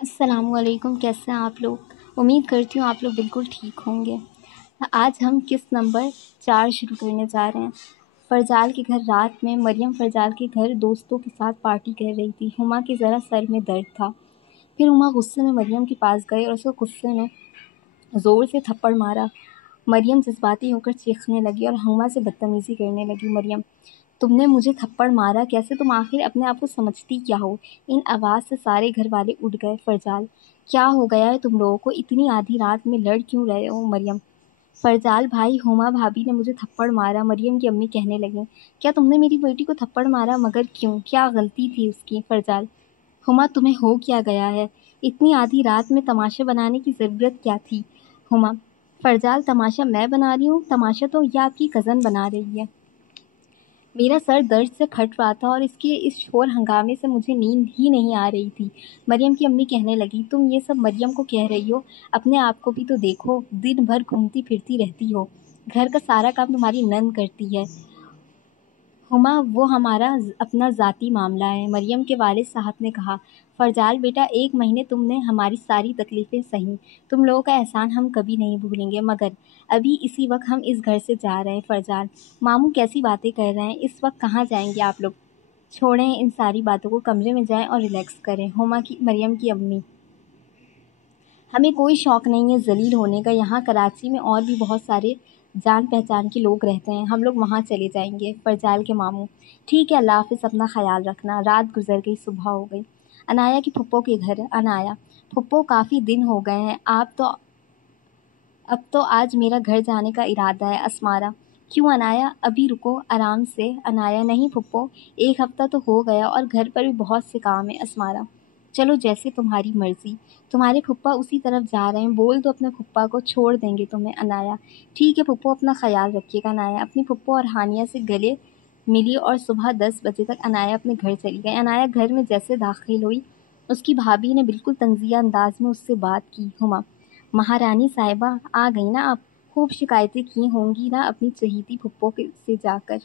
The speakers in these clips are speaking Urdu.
السلام علیکم، کیسے ہیں آپ لوگ؟ امید کرتی ہوں آپ لوگ بالکل ٹھیک ہوں گے۔ آج ہم قسط نمبر 4 شروع کرنے جا رہے ہیں۔ فرجال کے گھر رات میں مریم فرجال کے گھر دوستوں کے ساتھ پارٹی کر رہی تھی۔ ہما کے ذرا سر میں درد تھا۔ پھر ہما غصے میں مریم کے پاس گئے اور اس کو غصے میں زور سے تھپڑ مارا۔ مریم جذباتی ہو کر چیخنے لگی اور ہما سے بدتمیزی کرنے لگی۔ مریم: تم نے مجھے تھپڑ مارا کیسے؟ تم آخر اپنے آپ کو سمجھتی کیا ہو؟ ان آواز سے سارے گھر والے اٹھ گئے۔ فرجال: کیا ہو گیا ہے تم لوگوں کو؟ اتنی آدھی رات میں لڑ کیوں رہے ہو؟ مریم: فرجال بھائی، ہما بھابی نے مجھے تھپڑ مارا۔ مریم کی امی کہنے لگیں: کیا تم نے میری بیٹی کو تھپڑ مارا؟ مگر کیوں؟ کیا غلطی تھی اس کی؟ فرجال: ہما تمہیں ہو کیا گیا ہے؟ اتنی آدھی رات میں تماشا بنانے کی ضرورت کیا تھی؟ ہما: فرجال تماشا میں بنا رہی ہوں؟ تماشا تو یہ آپ کی کزن بنا رہی ہے۔ میرا سر درد سے پھٹ رہا تھا اور اس شور ہنگامے سے مجھے نیند ہی نہیں آ رہی تھی۔ مریم کی امی کہنے لگی: تم یہ سب مریم کو کہہ رہی ہو؟ اپنے آپ کو بھی تو دیکھو، دن بھر گھومتی پھرتی رہتی ہو، گھر کا سارا کام تمہاری نند کرتی ہے۔ ہما: وہ ہمارا اپنا ذاتی معاملہ ہے، مریم کے والد صاحب نے کہا۔ فرجال بیٹا، 1 مہینے تم نے ہماری ساری تکلیفیں سہیں، تم لوگوں کا احسان ہم کبھی نہیں بھولیں گے، مگر ابھی اسی وقت ہم اس گھر سے جا رہے ہیں۔ فرجال: ماموں کیسی باتیں کر رہے ہیں؟ اس وقت کہاں جائیں گے آپ لوگ؟ چھوڑیں ان ساری باتوں کو، کمرے میں جائیں اور ریلیکس کریں۔ مریم کی امی: ہمیں کوئی شوق نہیں ہے ذلیل ہونے کا، یہاں کراچی میں اور بھی بہت سارے جان پہچان کے لوگ رہتے ہیں، ہم لوگ وہاں چلے جائیں گے۔ فرجال کے ماموں: ٹھیک ہے، اللہ حافظ، اپنا خیال رکھنا۔ رات گزر گئی، صبح ہو گئی۔ انایا کی پھپھو کے گھر۔ انایا: پھپھو کافی دن ہو گئے ہیں، اب تو آج میرا گھر جانے کا ارادہ ہے۔ اسمارا: کیوں انایا؟ ابھی رکو، آرام سے۔ انایا: نہیں پھپھو، 1 ہفتہ تو ہو گیا اور گھر پر بھی بہت سے کام ہیں۔ اسمارا: چلو جیسے تمہاری مرضی، تمہارے پھپھا اسی طرف جا رہے ہیں، بول دو اپنے پھپھا کو، چھوڑ دیں گے تمہیں۔ انایا: ٹھیک ہے پھپھو، اپنا خیال رکھیے گا۔ انایا اپنی پھپھو اور ہانیہ سے گلے ملی اور صبح 10 بجے تک انایا اپنے گھر چلی گئی۔ انایا گھر میں جیسے داخل ہوئی، اس کی بھابھی نے بالکل طنزیہ انداز میں اس سے بات کی۔ ہما: مہارانی صاحبہ آ گئی نا آپ؟ خوب شکایتیں کی ہوں گی نا اپنی چہیتی پھپھو سے جا کر؟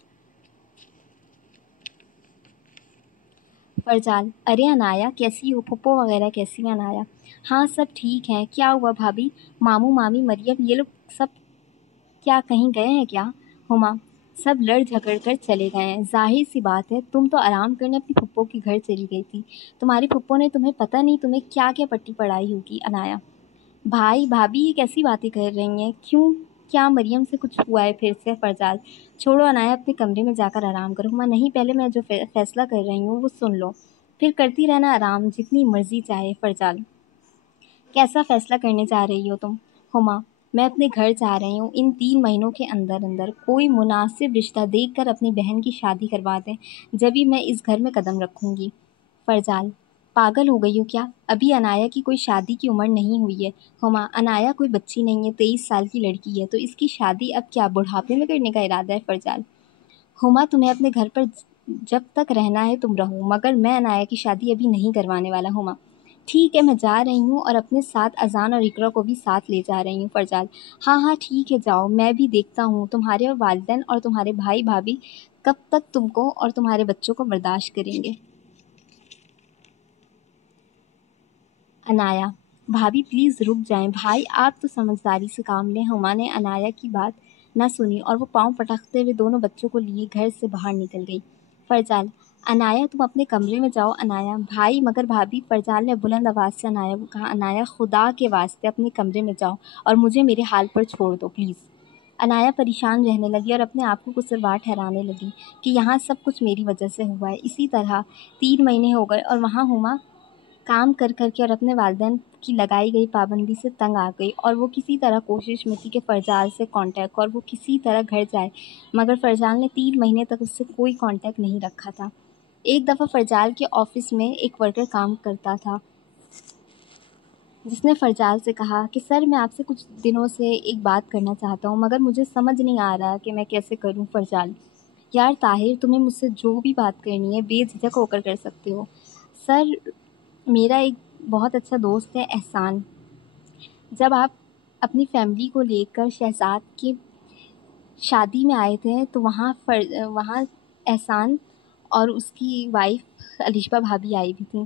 فرجال: ارے انایا کیسی ہو؟ پھپھو وغیرہ کیسی ہیں؟ انایا: ہاں سب ٹھیک ہیں۔ کیا ہوا بھابھی؟ ماموں مامی مریم یہ لوگ سب کیا کہیں گئے ہیں کیا؟ ہما: سب لڑ جھگڑ کر چلے گئے ہیں، ظاہر سی بات ہے، تم تو آرام کرنے اپنی پھپھو کے گھر چلی گئی تھی، تمہاری پھپھو نے تمہیں پتہ نہیں تمہیں کیا کیا پٹی پڑھائی ہوگی۔ انایا: بھائی بھابھی یہ کیسی باتیں کر رہی ہیں؟ کیوں، کیا مریم سے کچھ ہوا ہے پھر سے؟ فرجال: چھوڑو انایا، اپنے کمرے میں جا کر آرام کرو۔ ہما: نہیں، پہلے میں جو فیصلہ کر رہی ہوں وہ سن لو، پھر کرتی رہنا آرام جتنی مرضی چاہے۔ فرجال: کیسا فیصلہ کرنے جا رہی ہو تم؟ ہما: میں اپنے گھر جا رہی ہوں، ان 3 مہینوں کے اندر کوئی مناسب رشتہ دیکھ کر اپنی بہن کی شادی کروا دیں، جبھی میں اس گھر میں قدم رکھوں گی۔ فرجال: پاگل ہو گئی ہو کیا؟ ابھی انایا کی کوئی شادی کی عمر نہیں ہوئی ہے۔ ہما: انایا کوئی بچی نہیں ہے، 23 سال کی لڑکی ہے، تو اس کی شادی اب کیا بڑھاپے میں کرنے کا ارادہ ہے؟ فرجال: ہما تمہیں اپنے گھر پر جب تک رہنا ہے تم رہو، مگر میں انایا کی شادی ابھی نہیں کروانے والا۔ ہما: ٹھیک ہے، میں جا رہی ہوں اور اپنے ساتھ اذان اور اقرا کو بھی ساتھ لے جا رہی ہوں۔ فرجال: ہاں ہاں ٹھیک ہے، جاؤ، میں بھی دیکھتا ہوں تمہارے والدین اور تمہارے بھائی بھابھی کب تک تم کو اور تمہارے بچوں کو برداشت کریں گے۔ انایا: بھابھی پلیز رک جائیں، بھائی آپ تو سمجھداری سے کام لیں۔ ہما نے انایا کی بات نہ سنی اور وہ پاؤں پٹکتے ہوئے دونوں بچوں کو لیے گھر سے باہر نکل گئی۔ فرجال: انایا تم اپنے کمرے میں جاؤ۔ انایا: بھائی مگر بھابھی۔ فرجال نے بلند آواز سے انایا کو کہا: انایا خدا کے واسطے اپنے کمرے میں جاؤ اور مجھے میرے حال پر چھوڑ دو پلیز۔ انایا پریشان رہنے لگی اور اپنے آپ کو قصوروار ٹھہرانے لگی کہ یہاں سب کچھ میری وجہ سے ہوا ہے۔ اسی طرح 3 مہینے ہو گئے اور وہاں ہما کام کر کر کے اور اپنے والدین کی لگائی گئی پابندی سے تنگ آ گئی اور وہ کسی طرح کوشش میں تھی کہ فرجال سے کانٹیکٹ اور وہ کسی طرح گھر جائے، مگر فرجال نے 3 مہینے تک اس سے کوئی کانٹیکٹ نہیں رکھا تھا۔ ایک دفعہ فرجال کے آفس میں ایک ورکر کام کرتا تھا جس نے فرجال سے کہا کہ سر میں آپ سے کچھ دنوں سے ایک بات کرنا چاہتا ہوں، مگر مجھے سمجھ نہیں آ رہا کہ میں کیسے کروں۔ فرجال: یار طاہر، تمہیں مجھ سے جو بھی بات کرنی ہے بے جھجک ہو کر سکتے ہو۔ سر میرا ایک بہت اچھا دوست ہے احسان، جب آپ اپنی فیملی کو لے کر شہزاد کی شادی میں آئے تھے تو وہاں احسان اور اس کی وائف علیشبہ بھابھی آئی بھی تھیں،